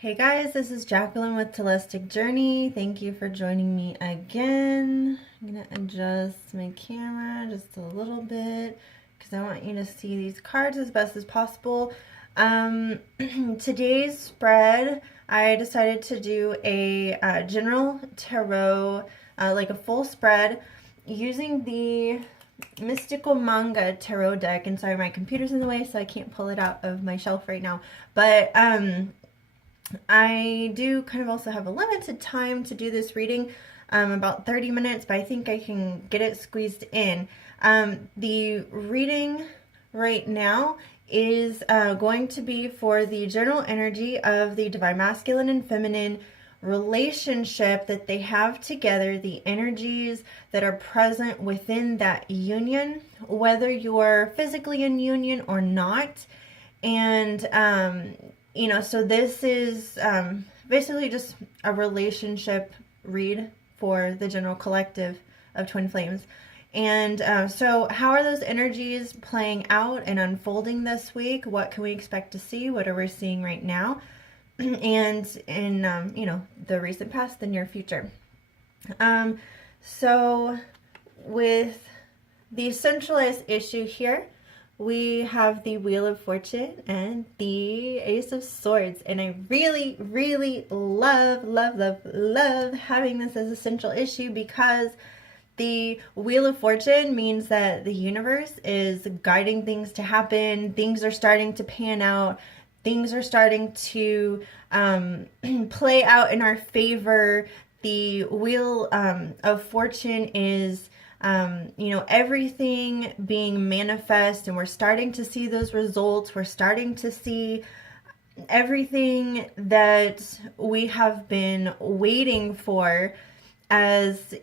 Hey guys, this is Jacqueline with Telestiq Journey. Thank you for joining me again. I'm going to adjust my camera just a little bit because I want you to see these cards as best as possible. Today's spread, I decided to do a general tarot, like a full spread, using the Mystical Manga tarot deck. And sorry, my computer's in the way, so I can't pull it out of my shelf right now. But I do kind of also have a limited time to do this reading, about 30 minutes, but I think I can get it squeezed in. The reading right now is going to be for the general energy of the Divine Masculine and Feminine relationship that they have together, the energies that are present within that union, whether you're physically in union or not. And so this is basically just a relationship read for the general collective of twin flames. And so how are those energies playing out and unfolding this week? What can we expect to see? What are we seeing right now? And in, the recent past, the near future. So with the centralized issue here, we have the Wheel of Fortune and the Ace of Swords. And I really, really love having this as a central issue, because the Wheel of Fortune means that the universe is guiding things to happen. Things are starting to pan out. Things are starting to play out in our favor. The Wheel of Fortune is everything being manifest, and we're starting to see those results. We're starting to see everything that we have been waiting for, as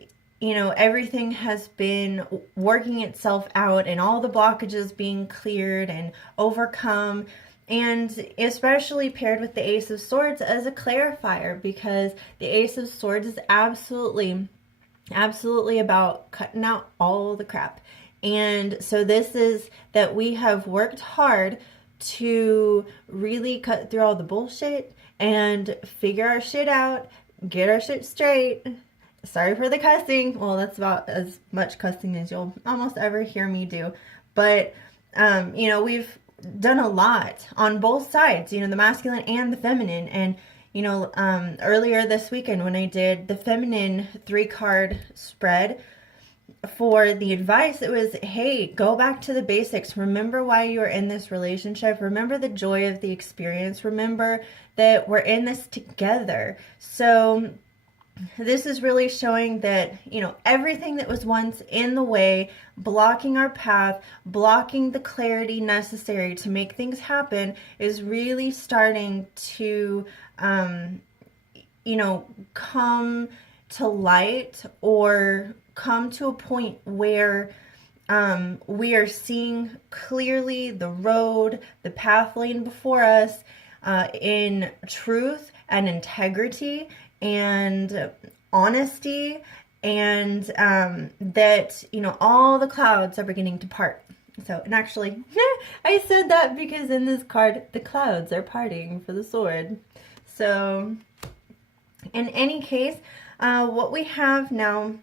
everything has been working itself out and all the blockages being cleared and overcome. And especially paired with the Ace of Swords as a clarifier, because the Ace of Swords is absolutely about cutting out all the crap. And so this is that we have worked hard to really cut through all the bullshit and figure our shit out, get our shit straight. Sorry for the cussing. Well, that's about as much cussing as you'll almost ever hear me do. But, we've done a lot on both sides, the masculine and the feminine. And earlier this weekend when I did the feminine 3-card spread for the advice, it was, hey, go back to the basics. Remember why you're in this relationship. Remember the joy of the experience. Remember that we're in this together. So this is really showing that, everything that was once in the way, blocking our path, blocking the clarity necessary to make things happen, is really starting to, come to light, or come to a point where we are seeing clearly the road, the path laying before us, in truth and integrity and honesty, and that all the clouds are beginning to part. So, and actually I said that because in this card the clouds are parting for the sword. So in any case, what we have now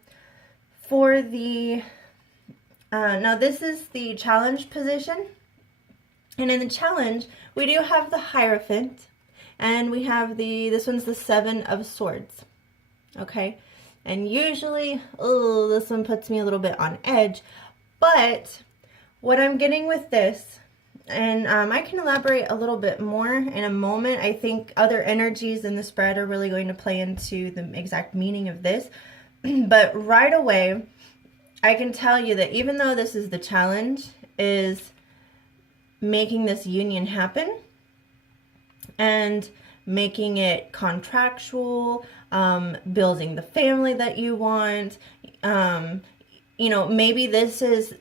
for the now this is the challenge position, and in the challenge we do have the Hierophant. And we have this one's the 7 of Swords, okay? And usually, this one puts me a little bit on edge. But what I'm getting with this, and I can elaborate a little bit more in a moment. I think other energies in the spread are really going to play into the exact meaning of this. But right away, I can tell you that even though this is the challenge, is making this union happen, and making it contractual, building the family that you want. Maybe this is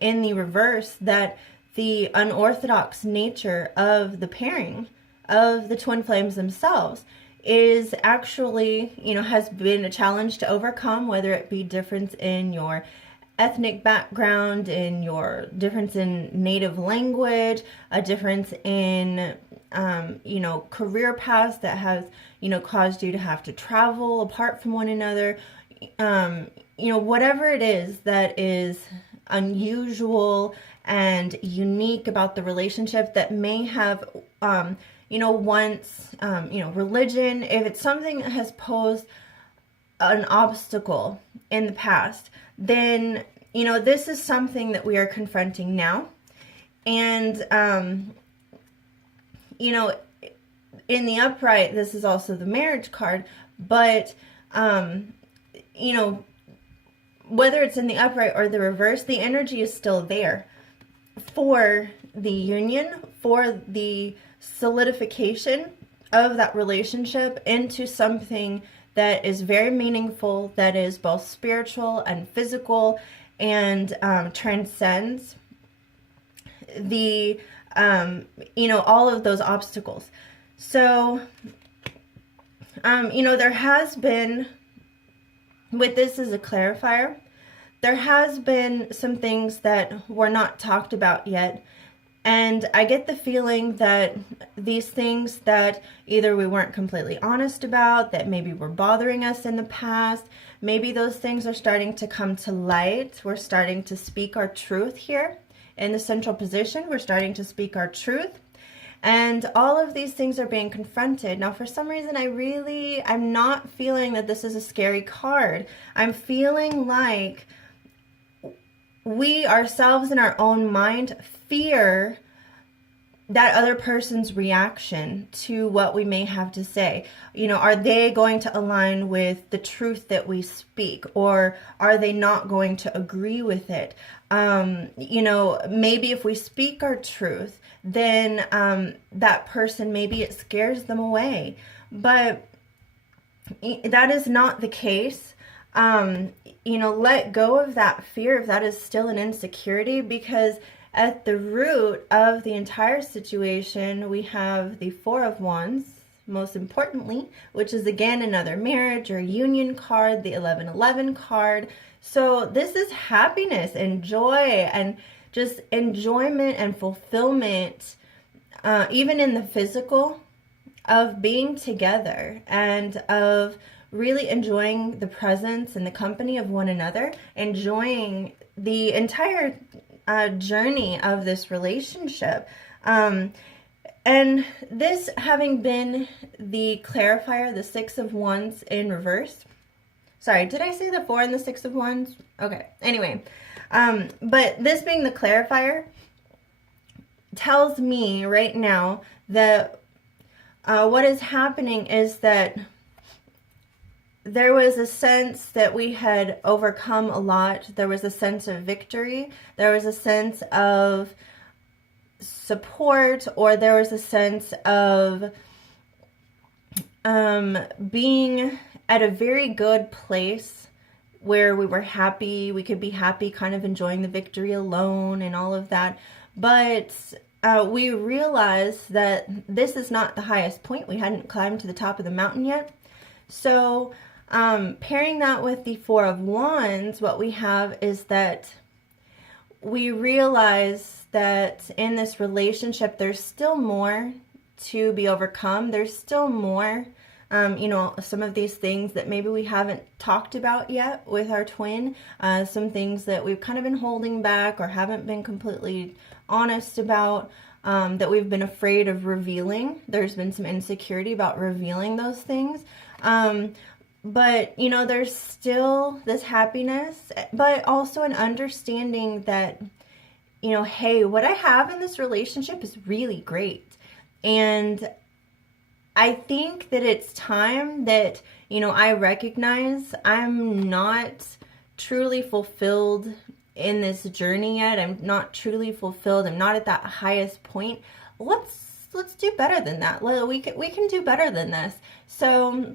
in the reverse, that the unorthodox nature of the pairing of the twin flames themselves is actually, has been a challenge to overcome, whether it be difference in your ethnic background, in your difference in native language, a difference in, career paths that has, caused you to have to travel apart from one another, whatever it is that is unusual and unique about the relationship that may have, once, religion, if it's something that has posed an obstacle in the past, then, this is something that we are confronting now. And, in the upright, this is also the marriage card, but, whether it's in the upright or the reverse, the energy is still there for the union, for the solidification of that relationship into something that is very meaningful, that is both spiritual and physical, and transcends the, all of those obstacles. So, there has been, with this as a clarifier, there has been some things that were not talked about yet. And I get the feeling that these things that either we weren't completely honest about, that maybe were bothering us in the past, maybe those things are starting to come to light. We're starting to speak our truth here in the central position. We're starting to speak our truth. And all of these things are being confronted. Now, for some reason, I'm not feeling that this is a scary card. I'm feeling like we ourselves in our own mind fear that other person's reaction to what we may have to say. Are they going to align with the truth that we speak, or are they not going to agree with it? Maybe if we speak our truth, then that person, maybe it scares them away. But that is not the case. Let go of that fear if that is still an insecurity, because at the root of the entire situation, we have the Four of Wands, most importantly, which is again another marriage or union card, the 1111 card. So this is happiness and joy and just enjoyment and fulfillment, even in the physical, of being together and of really enjoying the presence and the company of one another, enjoying the entire journey of this relationship. And this having been the clarifier, the Six of Wands in reverse. Sorry, did I say the Four and the Six of Wands? Okay, anyway. But this being the clarifier tells me right now that what is happening is that there was a sense that we had overcome a lot. There was a sense of victory. There was a sense of support, or there was a sense of being at a very good place where we were happy. We could be happy, kind of enjoying the victory alone and all of that. But we realized that this is not the highest point. We hadn't climbed to the top of the mountain yet. So pairing that with the Four of Wands, what we have is that we realize that in this relationship, there's still more to be overcome. There's still more, some of these things that maybe we haven't talked about yet with our twin, some things that we've kind of been holding back or haven't been completely honest about, that we've been afraid of revealing. There's been some insecurity about revealing those things. But, there's still this happiness, but also an understanding that, hey, what I have in this relationship is really great. And I think that it's time that, I recognize I'm not truly fulfilled in this journey yet. I'm not truly fulfilled. I'm not at that highest point. Let's do better than that. We can do better than this. So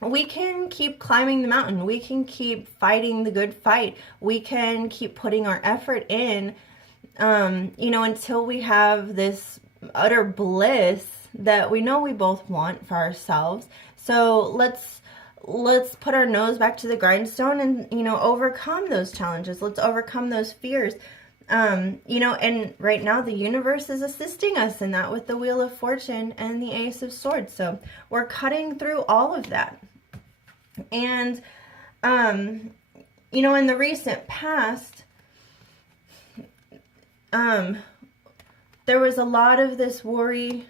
we can keep climbing the mountain. We can keep fighting the good fight. We can keep putting our effort in, until we have this utter bliss that we know we both want for ourselves. So let's let's put our nose back to the grindstone and, you know, overcome those challenges. Let's overcome those fears. You know, and right now the universe is assisting us in that with the Wheel of Fortune and the Ace of Swords. So we're cutting through all of that. And, you know, in the recent past, there was a lot of this worry,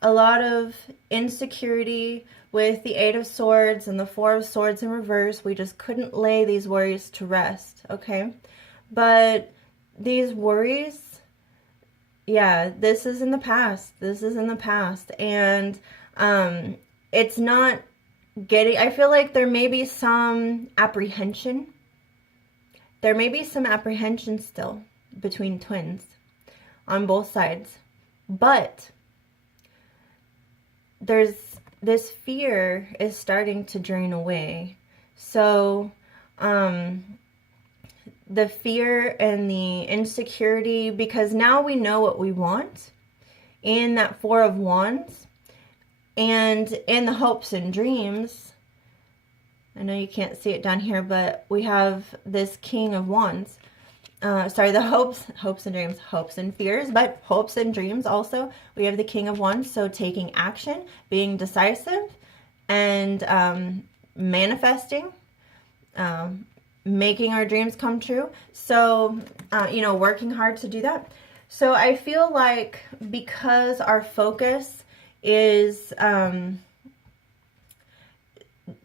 a lot of insecurity with the Eight of Swords and the Four of Swords in reverse. We just couldn't lay these worries to rest, okay? But these worries, yeah, this is in the past. This is in the past. And it's not getting, I feel like there may be some apprehension. There may be some apprehension still between twins on both sides. But there's this fear is starting to drain away. So, the fear and the insecurity, because now we know what we want in that Four of Wands and in the hopes and dreams. I know you can't see it down here, but we have this King of Wands. The hopes and dreams, hopes and fears, but hopes and dreams also. We have the King of Wands, so taking action, being decisive, and manifesting, making our dreams come true. So, you know, working hard to do that. So I feel like because our focus is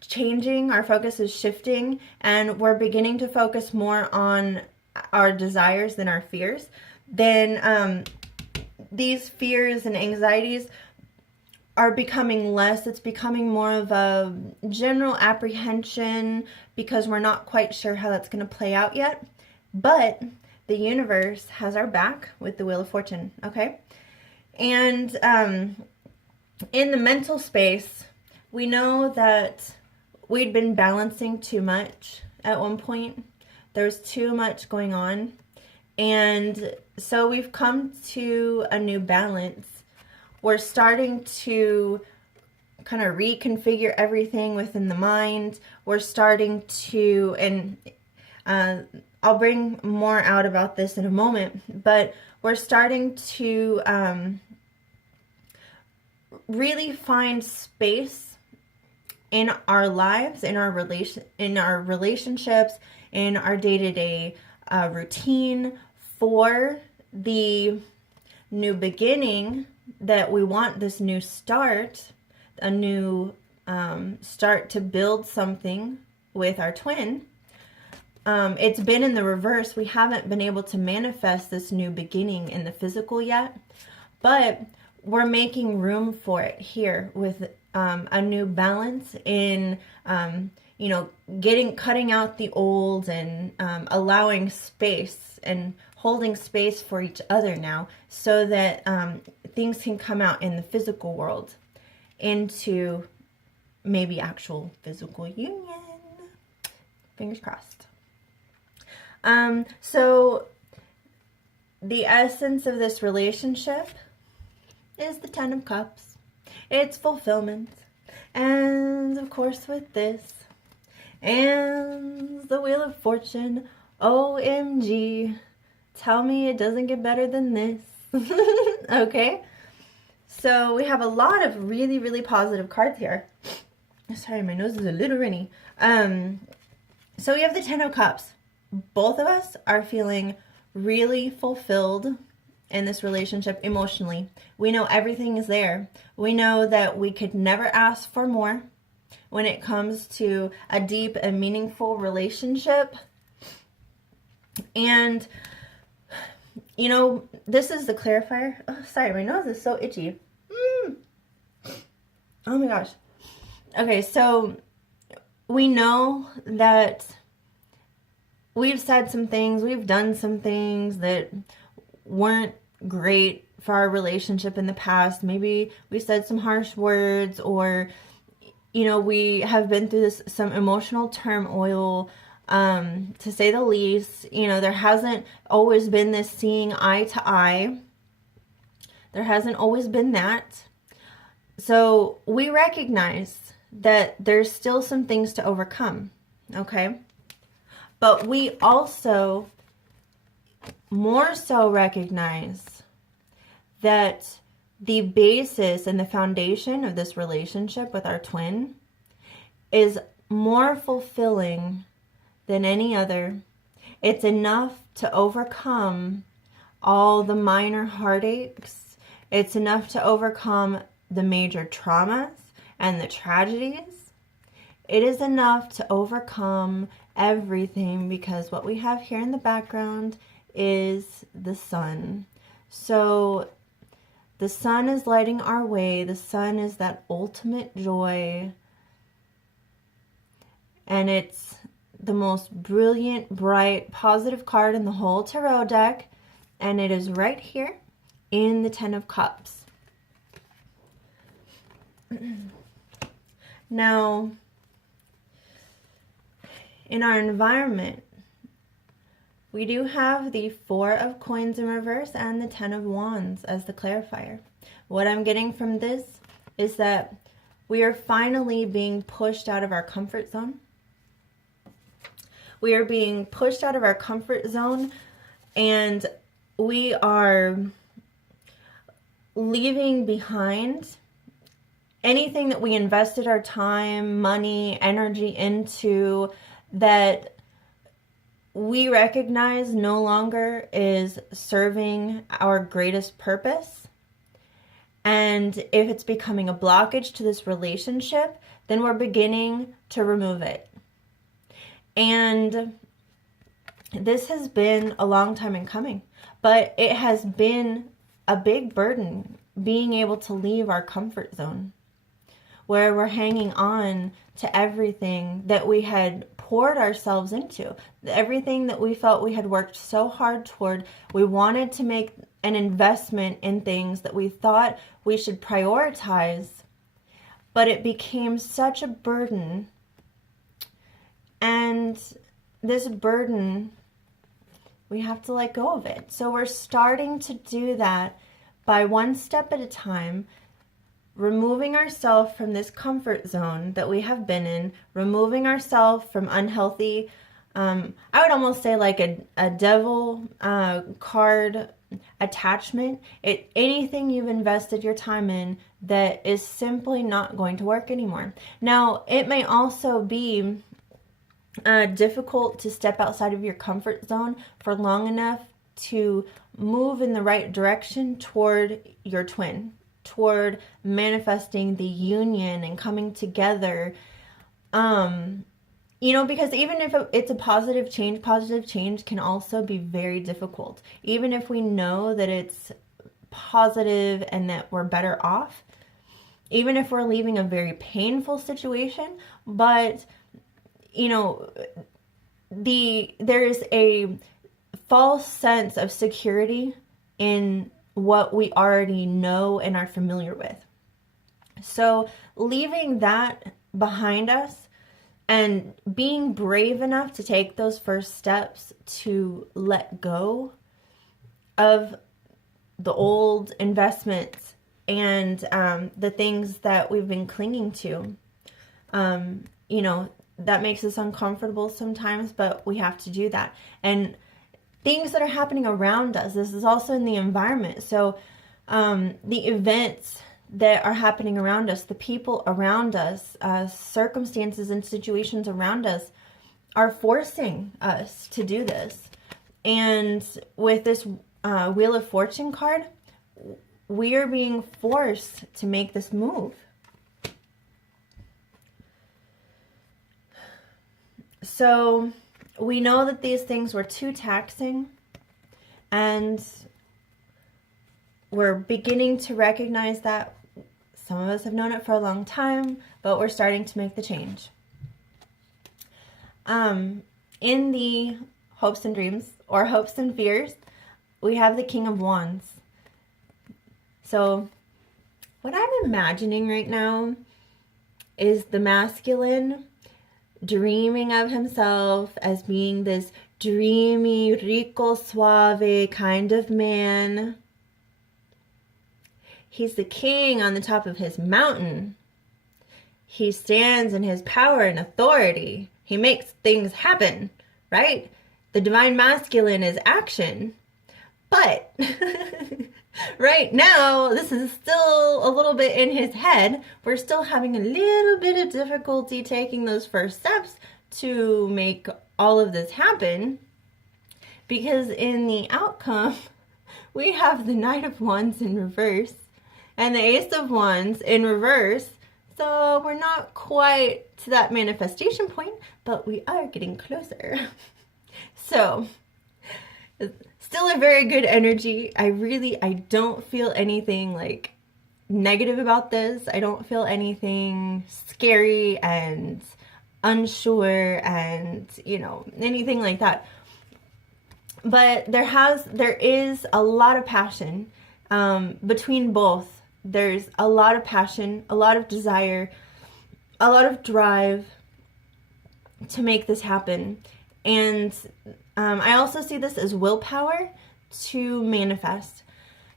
changing, our focus is shifting, and we're beginning to focus more on our desires than our fears, then these fears and anxieties are becoming less. It's becoming more of a general apprehension because we're not quite sure how that's going to play out yet. But the universe has our back with the Wheel of Fortune, okay? And in the mental space, we know that we'd been balancing too much at one point. There's too much going on. And so we've come to a new balance. We're starting to kind of reconfigure everything within the mind. We're starting to, and I'll bring more out about this in a moment, but we're starting to really find space in our lives, in our relationships, in our day-to-day routine for the new beginning that we want, this new start, a new start to build something with our twin. It's been in the reverse. We haven't been able to manifest this new beginning in the physical yet, but we're making room for it here with a new balance in you know, cutting out the old and allowing space and holding space for each other now, so that things can come out in the physical world into maybe actual physical union. Fingers crossed. So the essence of this relationship is the Ten of Cups. It's fulfillment. And of course with this, and the Wheel of Fortune, OMG, tell me it doesn't get better than this. Okay, so we have a lot of really, really positive cards here. Sorry, my nose is a little runny. So we have the Ten of Cups. Both of us are feeling really fulfilled in this relationship emotionally. We know everything is there. We know that we could never ask for more when it comes to a deep and meaningful relationship. And, you know, this is the clarifier. Oh, sorry, my nose is so itchy. Oh my gosh. Okay, so we know that we've said some things, we've done some things that weren't great for our relationship in the past. Maybe we said some harsh words, or, you know, we have been through some emotional turmoil, to say the least. You know, there hasn't always been this seeing eye to eye. There hasn't always been that. So we recognize that there's still some things to overcome, okay? But we also more so recognize that the basis and the foundation of this relationship with our twin is more fulfilling than any other. It's enough to overcome all the minor heartaches. It's enough to overcome the major traumas and the tragedies. It is enough to overcome everything, because what we have here in the background is the sun. So the sun is lighting our way. The sun is that ultimate joy. And it's the most brilliant, bright, positive card in the whole tarot deck. And it is right here in the Ten of Cups. Now, in our environment, we do have the Four of Coins in reverse and the Ten of Wands as the clarifier. What I'm getting from this is that we are finally being pushed out of our comfort zone. We are being pushed out of our comfort zone, and we are leaving behind anything that we invested our time, money, energy into that we recognize no longer is serving our greatest purpose. And if it's becoming a blockage to this relationship, then we're beginning to remove it. And this has been a long time in coming, but it has been a big burden being able to leave our comfort zone, where we're hanging on to everything that we had poured ourselves into, everything that we felt we had worked so hard toward. We wanted to make an investment in things that we thought we should prioritize, but it became such a burden. And this burden, we have to let go of it. So we're starting to do that by one step at a time, removing ourselves from this comfort zone that we have been in, removing ourselves from unhealthy, I would almost say like a devil card attachment. Anything you've invested your time in that is simply not going to work anymore. Now, it may also be difficult to step outside of your comfort zone for long enough to move in the right direction toward your twin, toward manifesting the union and coming together. Because even if it's a positive change can also be very difficult. Even if we know that it's positive and that we're better off, even if we're leaving a very painful situation, but there is a false sense of security in what we already know and are familiar with. So leaving that behind us and being brave enough to take those first steps to let go of the old investments and the things that we've been clinging to, that makes us uncomfortable sometimes, but we have to do that. And things that are happening around us, this is also in the environment. So the events that are happening around us, the people around us, circumstances and situations around us are forcing us to do this. And with this Wheel of Fortune card, we are being forced to make this move. So we know that these things were too taxing, and we're beginning to recognize that. Some of us have known it for a long time, but we're starting to make the change. In the hopes and dreams, or hopes and fears, we have the King of Wands. So what I'm imagining right now is the masculine dreaming of himself as being this dreamy, rico, suave kind of man. He's the king on the top of his mountain. He stands in his power and authority. He makes things happen, right? The divine masculine is action. But right now, this is still a little bit in his head. We're still having a little bit of difficulty taking those first steps to make all of this happen. Because in the outcome, we have the Knight of Wands in reverse and the Ace of Wands in reverse. So we're not quite to that manifestation point, but we are getting closer. So still a very good energy. I don't feel anything like negative about this. I don't feel anything scary and unsure and, anything like that. But there is a lot of passion between both. There's a lot of passion, a lot of desire, a lot of drive to make this happen. And I also see this as willpower to manifest.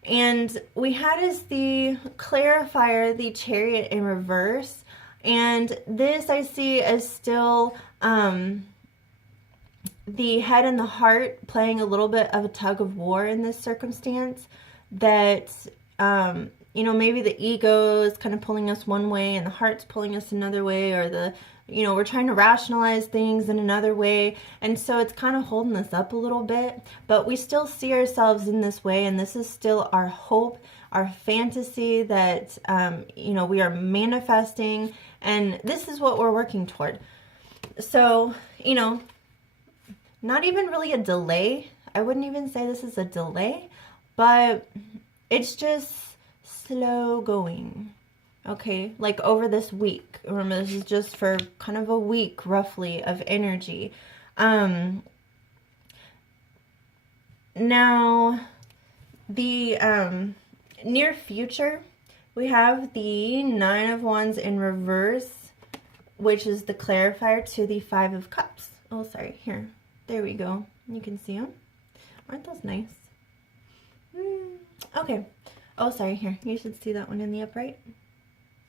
And we had as the clarifier the Chariot in reverse. And this I see as still the head and the heart playing a little bit of a tug of war in this circumstance. That, maybe the ego is kind of pulling us one way and the heart's pulling us another way, or we're trying to rationalize things in another way. And so it's kind of holding us up a little bit, but we still see ourselves in this way. And this is still our hope, our fantasy that, we are manifesting, and this is what we're working toward. So, not even really a delay. I wouldn't even say this is a delay, but it's just slow going. Okay, like over this week. Remember, this is just for kind of a week roughly of energy. Now, the near future, we have the Nine of Wands in reverse, which is the clarifier to the Five of Cups. Oh, sorry, here. There we go. You can see them. Aren't those nice? Okay. Oh, sorry, here. You should see that one in the upright.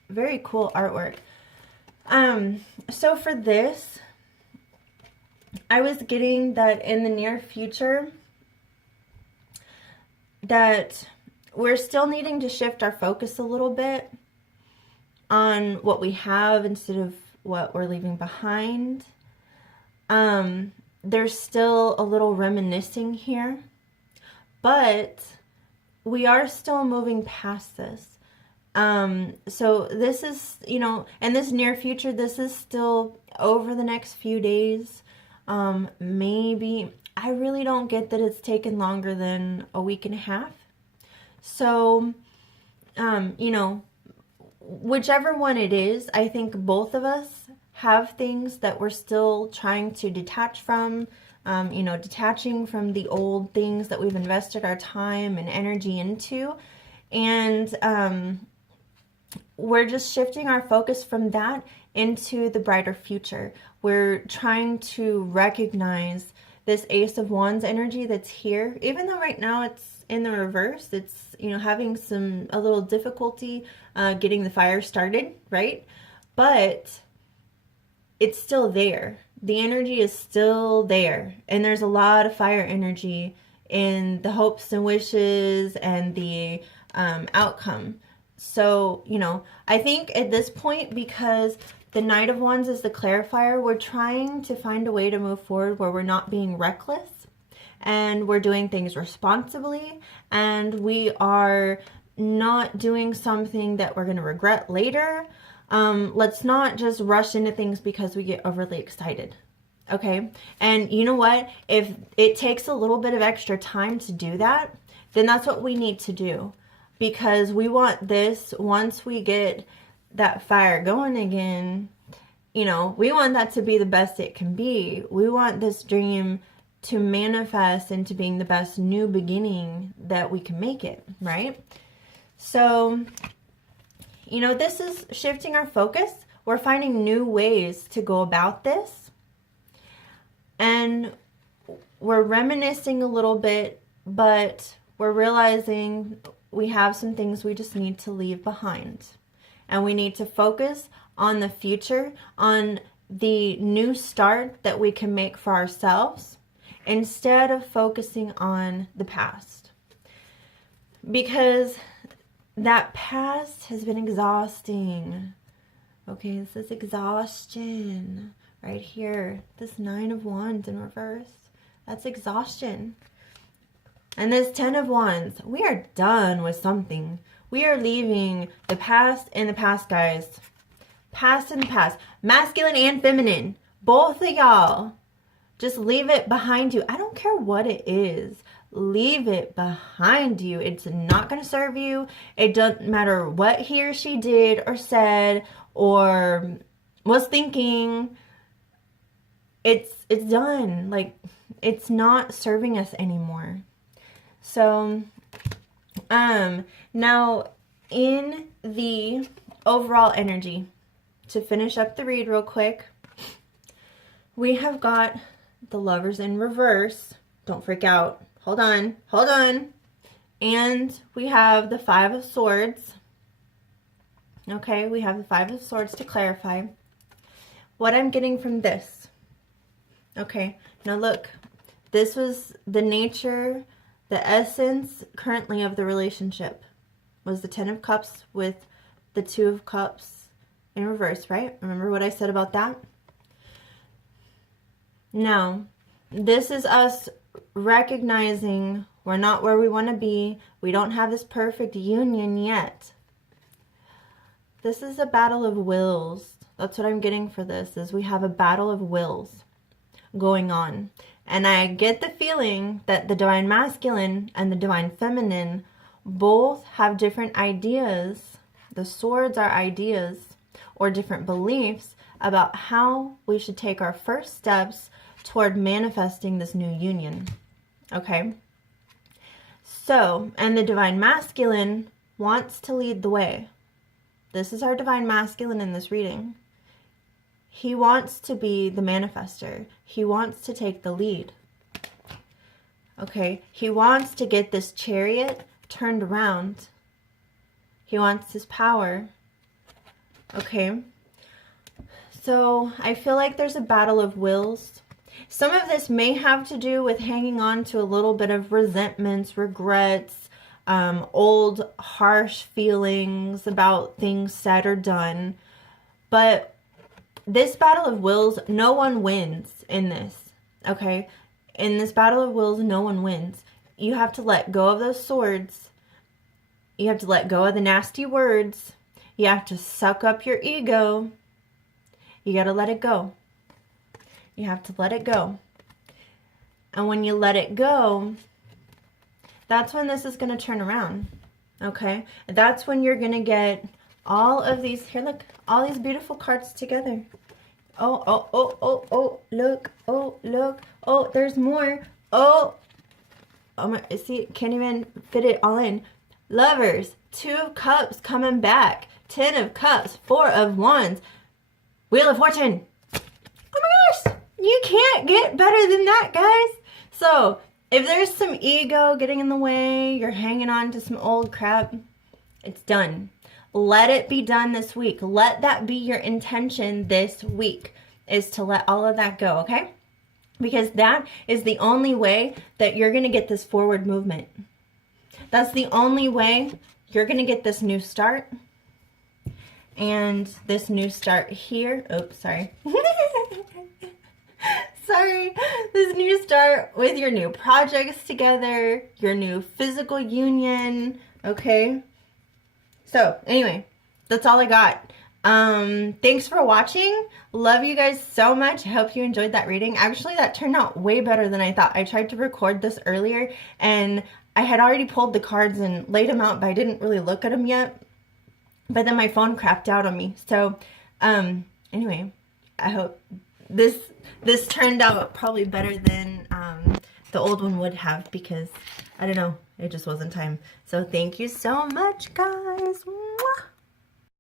Very cool artwork. So for this, I was getting that in the near future that we're still needing to shift our focus a little bit on what we have instead of what we're leaving behind. There's still a little reminiscing here, but we are still moving past this. So this is, and this near future, this is still over the next few days. Maybe, I really don't get that it's taken longer than a week and a half. So, whichever one it is, I think both of us have things that we're still trying to detach from, detaching from the old things that we've invested our time and energy into. And we're just shifting our focus from that into the brighter future. We're trying to recognize this Ace of Wands energy that's here, even though right now it's in the reverse. It's, having a little difficulty getting the fire started, right? But it's still there. The energy is still there. And there's a lot of fire energy in the hopes and wishes and the outcome. So, I think at this point, because the Knight of Wands is the clarifier, we're trying to find a way to move forward where we're not being reckless and we're doing things responsibly, and we are not doing something that we're going to regret later. Let's not just rush into things because we get overly excited. Okay. And you know what? If it takes a little bit of extra time to do that, then that's what we need to do, because we want this, once we get that fire going again, we want that to be the best it can be. We want this dream to manifest into being the best new beginning that we can make it, right? So, this is shifting our focus. We're finding new ways to go about this. And we're reminiscing a little bit, but we're realizing we have some things we just need to leave behind. And we need to focus on the future, on the new start that we can make for ourselves, instead of focusing on the past. Because that past has been exhausting. Okay, this is exhaustion right here. This 9 of Wands in reverse, that's exhaustion. And this 10 of Wands, we are done with something. We are leaving the past in the past, guys. Past in the past. Masculine and feminine. Both of y'all. Just leave it behind you. I don't care what it is. Leave it behind you. It's not going to serve you. It doesn't matter what he or she did or said or was thinking. It's done. Like, it's not serving us anymore. So, now in the overall energy, to finish up the read real quick, we have got the Lovers in reverse. Don't freak out. Hold on. Hold on. And we have the 5 of Swords. Okay, we have the 5 of Swords to clarify. What I'm getting from this. Okay, now look. This was the nature, the essence currently of the relationship. Was the 10 of Cups with the 2 of Cups in reverse, right? Remember what I said about that? Now, this is us recognizing we're not where we want to be. We don't have this perfect union yet. This is a battle of wills. That's what I'm getting for this, is we have a battle of wills going on. And I get the feeling that the Divine Masculine and the Divine Feminine both have different ideas. The swords are ideas or different beliefs about how we should take our first steps toward manifesting this new union. Okay? So, and the Divine Masculine wants to lead the way. This is our Divine Masculine in this reading. He wants to be the manifester. He wants to take the lead. Okay? He wants to get this Chariot turned around. He wants his power. Okay? So, I feel like there's a battle of wills. Some of this may have to do with hanging on to a little bit of resentments, regrets, old harsh feelings about things said or done. But this battle of wills, no one wins in this. Okay? In this battle of wills, no one wins. You have to let go of those swords. You have to let go of the nasty words. You have to suck up your ego. You got to let it go. You have to let it go. And when you let it go, that's when this is going to turn around. Okay? That's when you're going to get all of these, here look, all these beautiful cards together. Oh, oh, oh, oh, oh, look, oh, there's more. Oh my, see, can't even fit it all in. Lovers, 2 of Cups coming back. 10 of Cups, 4 of Wands. Wheel of Fortune. Oh my gosh, you can't get better than that, guys. So, if there's some ego getting in the way, you're hanging on to some old crap, it's done. Let it be done this week. Let that be your intention this week, is to let all of that go, okay? Because that is the only way that you're going to get this forward movement. That's the only way you're going to get this new start. And this new start here, oops, sorry. Sorry, this new start with your new projects together, your new physical union, okay? So, anyway, that's all I got. Thanks for watching. Love you guys so much. I hope you enjoyed that reading. Actually, that turned out way better than I thought. I tried to record this earlier, and I had already pulled the cards and laid them out, but I didn't really look at them yet. But then my phone crapped out on me. So, anyway, I hope this turned out probably better than the old one would have, because, I don't know, it just wasn't time. So, thank you so much, guys.